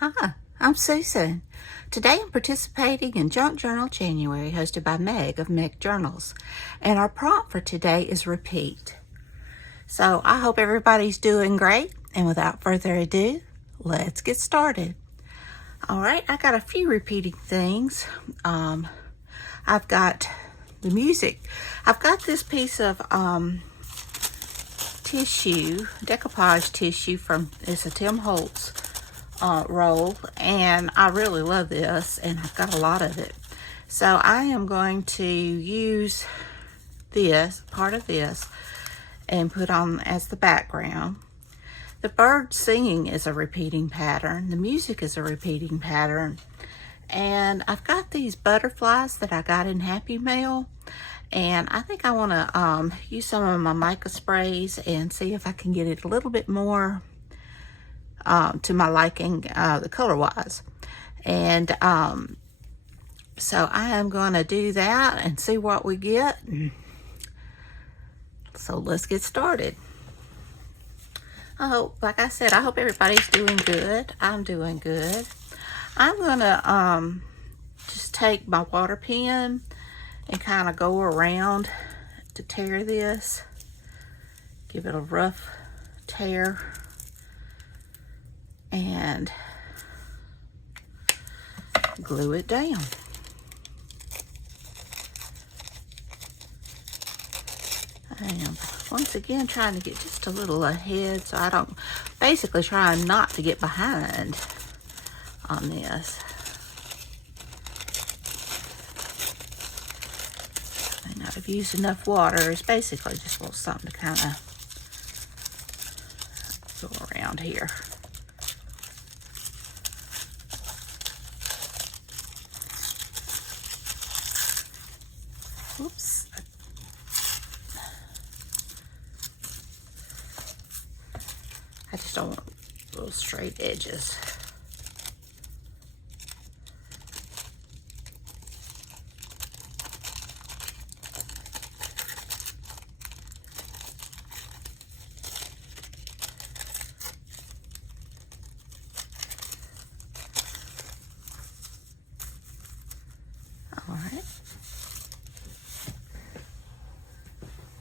Hi, I'm Susan. Today I'm participating in Junk Journal January, hosted by Meg of Meg Journals. And our prompt for today is repeat. So I hope everybody's doing great. And without further ado, let's get started. All right, I got a few repeating things. I've got the music. I've got this piece of tissue, decoupage tissue from, it's a Tim Holtz roll, and I really love this, and I've got a lot of it. So I am going to use this, part of this, and put on as the background. The bird singing is a repeating pattern. The music is a repeating pattern. And I've got these butterflies that I got in Happy Mail. And I think I want to use some of my mica sprays and see if I can get it a little bit more to my liking, the color-wise. And so I am going to do that and see what we get. So let's get started. Like I said, I hope everybody's doing good. I'm doing good. I'm going to just take my water pen and kind of go around to tear this. Give it a rough tear. And glue it down. I am once again trying to get just a little ahead, so I don't, basically trying not to get behind on this. I may not have used enough water. It's basically just a little something to kind of go around here. Oops. I just don't want little straight edges. All right.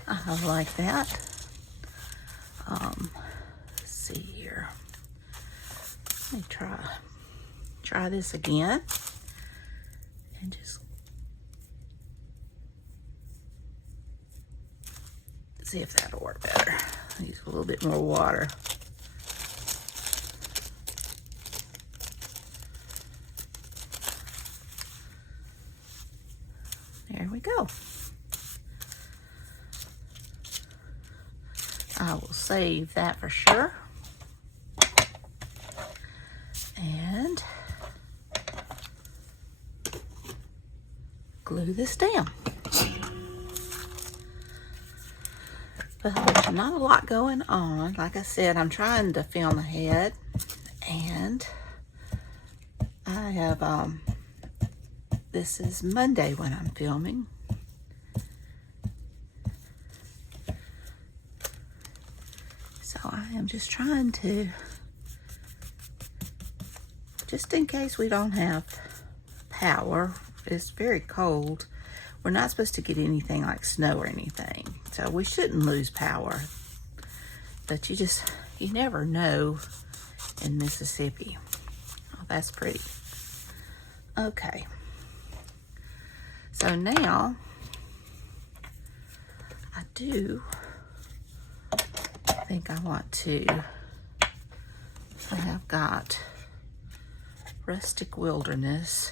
I like that. Let's see here. Let me try this again, and just see if that'll work better. Use a little bit more water. There we go. I will save that for sure. And glue this down. But there's not a lot going on. Like I said, I'm trying to film ahead. And I have, this is Monday when I'm filming. So I am just trying to, just in case we don't have power, it's very cold. We're not supposed to get anything like snow or anything. So we shouldn't lose power. But you never know in Mississippi. Oh, that's pretty. Okay. So now, I think I want to, I have got Rustic Wilderness.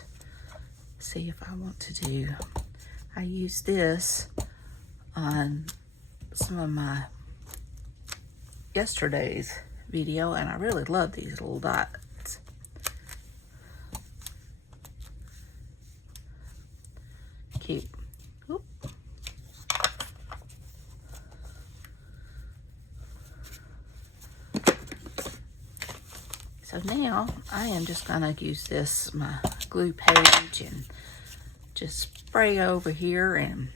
See if I want to do, I use this on some of my yesterday's video, and I really love these little dots. Cute. Oop. So now I am just gonna use this, my glue page, and just spray over here. And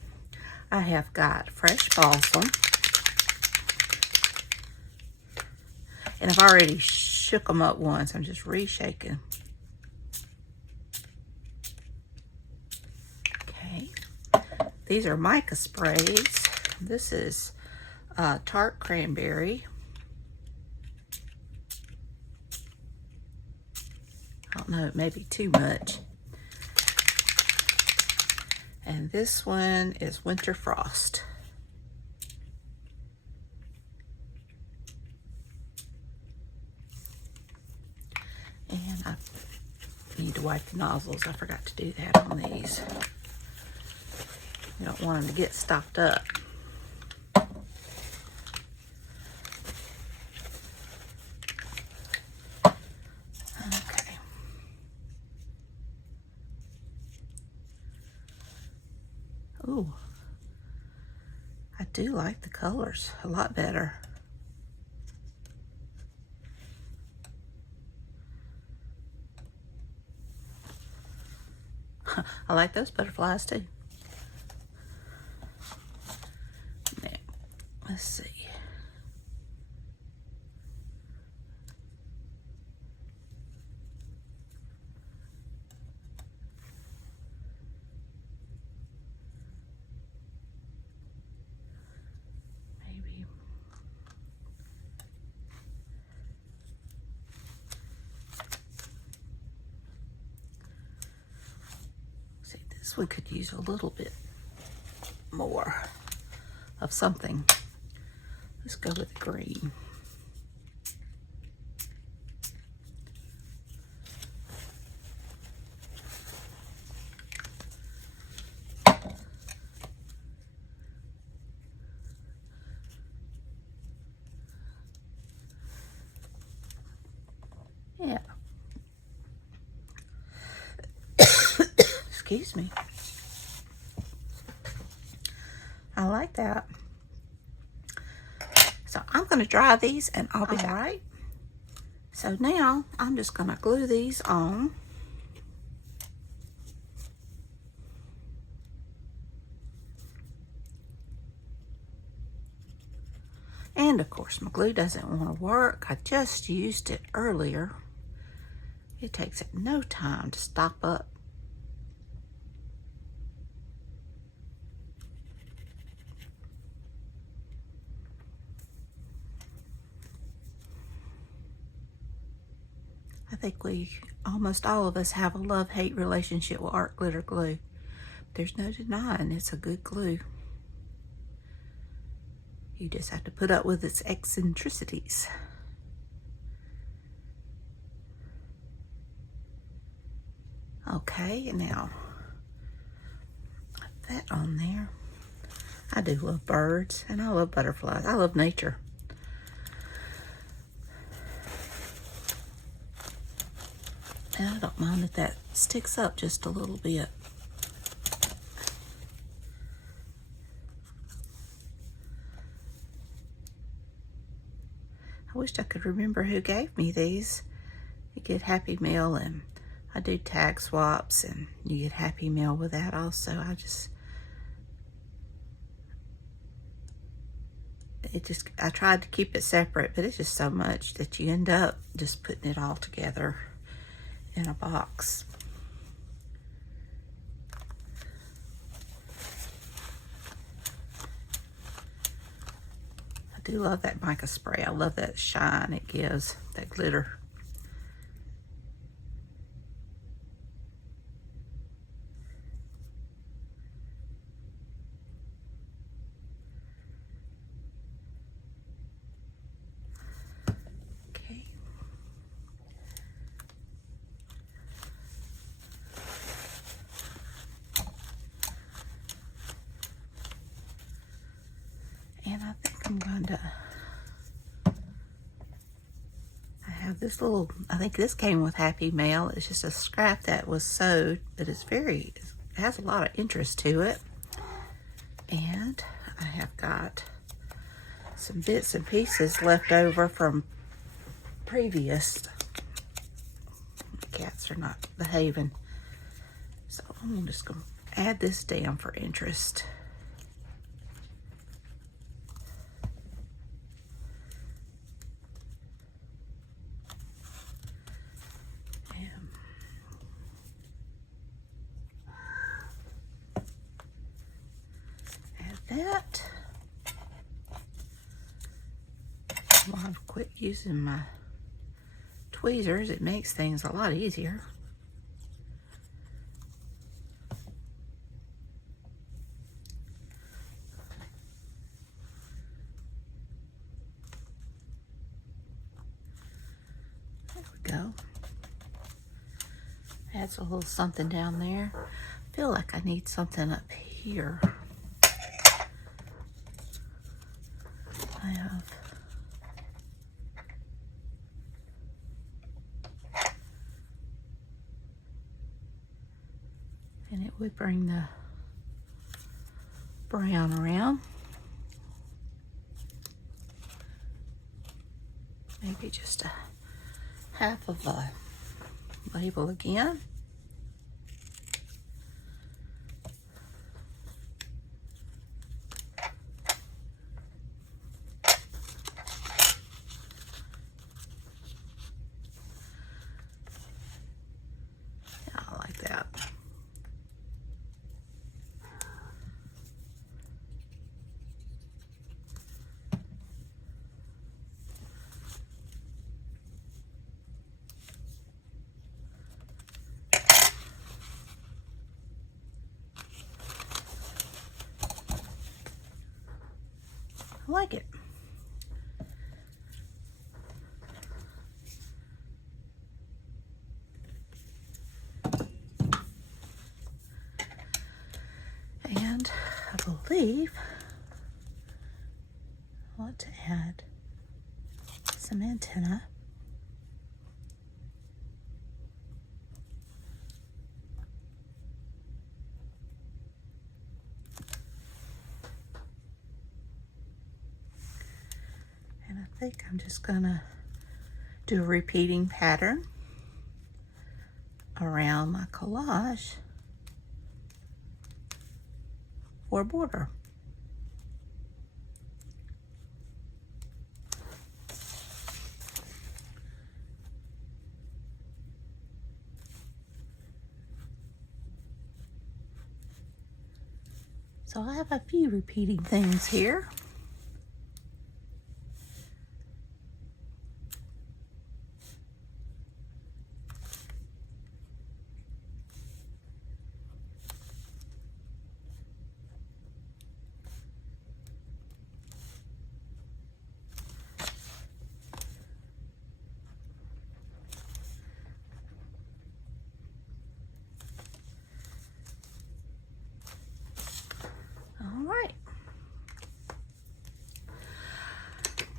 I have got fresh balsam. And I've already shook them up once. I'm just reshaking. Okay. These are mica sprays. This is tart cranberry. I don't know, it may be too much. And this one is winter frost. And I need to wipe the nozzles. I forgot to do that on these. You don't want them to get stopped up. Okay. Ooh. I do like the colors a lot better. I like those butterflies too. Now, let's see. Maybe. See, this one could use a little bit more of something. Let's go with green. Yeah. Excuse me. I like that. So I'm going to dry these and I'll be all right. So now I'm just going to glue these on. And of course my glue doesn't want to work. I just used it earlier. It takes it no time to stop up. I think almost all of us have a love-hate relationship with art glitter glue. There's no denying it's a good glue. You just have to put up with its eccentricities. Okay, now put that on there. I do love birds and I love butterflies. I love nature. And I don't mind if that sticks up just a little bit. I wished I could remember who gave me these. You get Happy Meal, and I do tag swaps, and you get Happy Meal with that also. I tried to keep it separate, but it's just so much that you end up just putting it all together in a box. I do love that mica spray. I love that shine it gives, that glitter. Okay. And I think I'm going to, I have this little, I think this came with Happy Mail. It's just a scrap that was sewed, but it has a lot of interest to it. And I have got some bits and pieces left over from previous. Cats are not behaving. So I'm just going to add this down for interest. that. Well, I've quit using my tweezers. It makes things a lot easier. There we go. Adds a little something down there. I feel like I need something up here. I have and it would bring the brown around. Maybe just a half of a label again. Yeah, I like that. I like it. And I believe I want to add some antenna. And I think I'm just gonna do a repeating pattern around my collage for a border. So I have a few repeating things here. All right.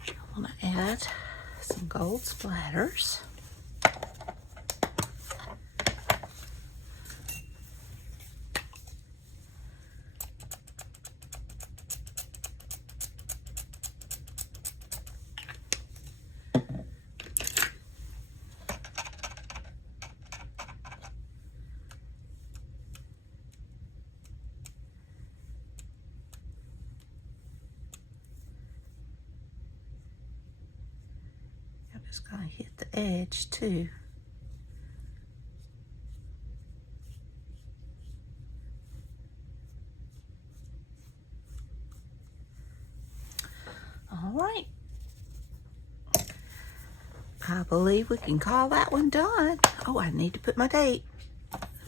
I want to add some gold splatters. Just gonna hit the edge too. All right. I believe we can call that one done. Oh, I need to put my date.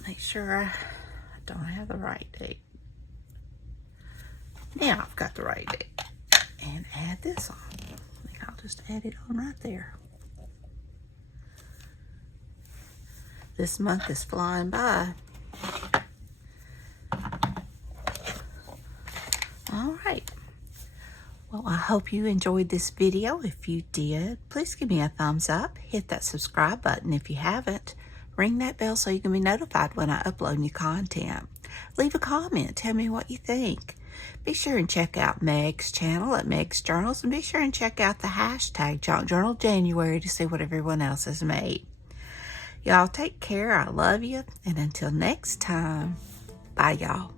Make sure I don't have the right date. Now I've got the right date. And add this on. I think I'll just add it on right there. This month is flying by. All right. Well, I hope you enjoyed this video. If you did, please give me a thumbs up. Hit that subscribe button if you haven't. Ring that bell so you can be notified when I upload new content. Leave a comment. Tell me what you think. Be sure and check out Meg's channel at Meg's Journals, and be sure and check out the hashtag Junk Journal January to see what everyone else has made. Y'all take care. I love you. And until next time, bye y'all.